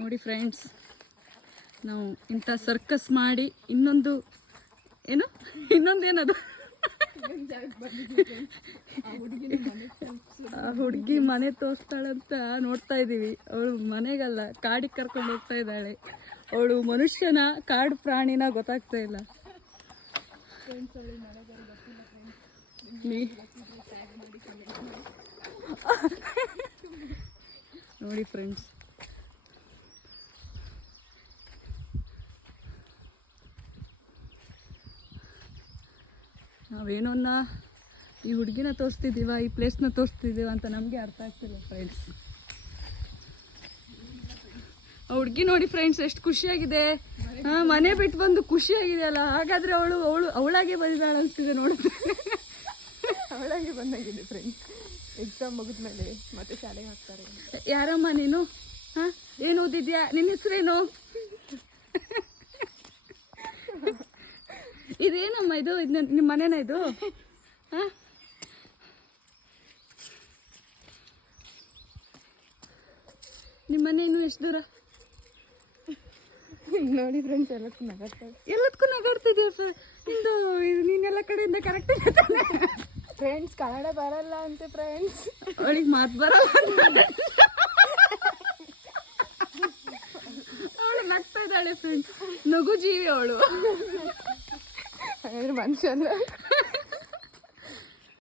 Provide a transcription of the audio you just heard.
ನೋಡಿ ಫ್ರೆಂಡ್ಸ್, ನಾವು ಇಂಥ ಸರ್ಕಸ್ ಮಾಡಿ ಇನ್ನೊಂದೇನದು ಆ ಹುಡುಗಿ ಮನೆ ತೋರಿಸ್ತಾಳಂತ ನೋಡ್ತಾ ಇದ್ದೀವಿ. ಅವಳು ಮನೆಗಲ್ಲ, ಕಾಡಿಗೆ ಕರ್ಕೊಂಡು ಹೋಗ್ತಾ ಇದ್ದಾಳೆ. ಅವಳು ಮನುಷ್ಯನ ಕಾಡು ಪ್ರಾಣಿನ ಗೊತ್ತಾಗ್ತಾ ಇಲ್ಲ. ನೋಡಿ ಫ್ರೆಂಡ್ಸ್, ನಾವೇನೋನ್ನ ಈ ಹುಡುಗಿನ ತೋರಿಸ್ತಿದ್ದೀವ, ಈ ಪ್ಲೇಸ್ನ ತೋರಿಸ್ತಿದ್ದೀವ ಅಂತ ನಮಗೆ ಅರ್ಥ ಆಗ್ತಿಲ್ಲ ಫ್ರೆಂಡ್ಸ್. ಆ ಹುಡುಗಿ ನೋಡಿ ಫ್ರೆಂಡ್ಸ್ ಎಷ್ಟು ಖುಷಿಯಾಗಿದೆ. ಮನೆ ಬಿಟ್ಟು ಬಂದು ಖುಷಿಯಾಗಿದೆ ಅಲ್ಲ. ಹಾಗಾದ್ರೆ ಅವಳಾಗೆ ಬಂದಿದ್ದಾಳೆ ಅನಿಸ್ತಿದೆ ನೋಡಿದ್ರೆ. ಅವಳಾಗೆ ಬಂದಾಗಿದೆ ಫ್ರೆಂಡ್ಸ್. ಎಕ್ಸಾಮ್ ಮುಗಿದ್ಮೇಲೆ ಮತ್ತೆ ಶಾಲೆಗೆ ಹಾಕ್ತಾರೆ. ಯಾರಮ್ಮ ನೀನು? ಏನು ಓದಿದ್ಯಾ? ನಿನ್ನ ಹೆಸರೇನು? ಇದೇನಮ್ಮ ಇದು? ನಿಮ್ಮ ಮನೇನ ಇದು? ನಿಮ್ಮ ಮನೆ ಇನ್ನೂ ಎಷ್ಟು ದೂರ? ನೋಡಿ ಫ್ರೆಂಡ್ಸ್, ಎಲ್ಲದಕ್ಕೂ ನಗಾಡ್ತಿದ್ಯಾ ಸರ್. ನೀನೆಲ್ಲ ಕಡೆಯಿಂದ ಕರೆಕ್ಟ್ ಫ್ರೆಂಡ್ಸ್. ಕನ್ನಡ ಬರಲ್ಲ ಅಂತೆ ಫ್ರೆಂಡ್ಸ್. ಅವಳಿಗೆ ಮಾತು ಬರಲ್ಲ. ಅವಳು ನಗ್ತಾ ಇದ್ದಾಳೆ ಫ್ರೆಂಡ್ಸ್. ನಗು ಜೀವಿ ಅವಳು. ಹಾಗಾದ್ರೆ ಮನುಷ್ಯ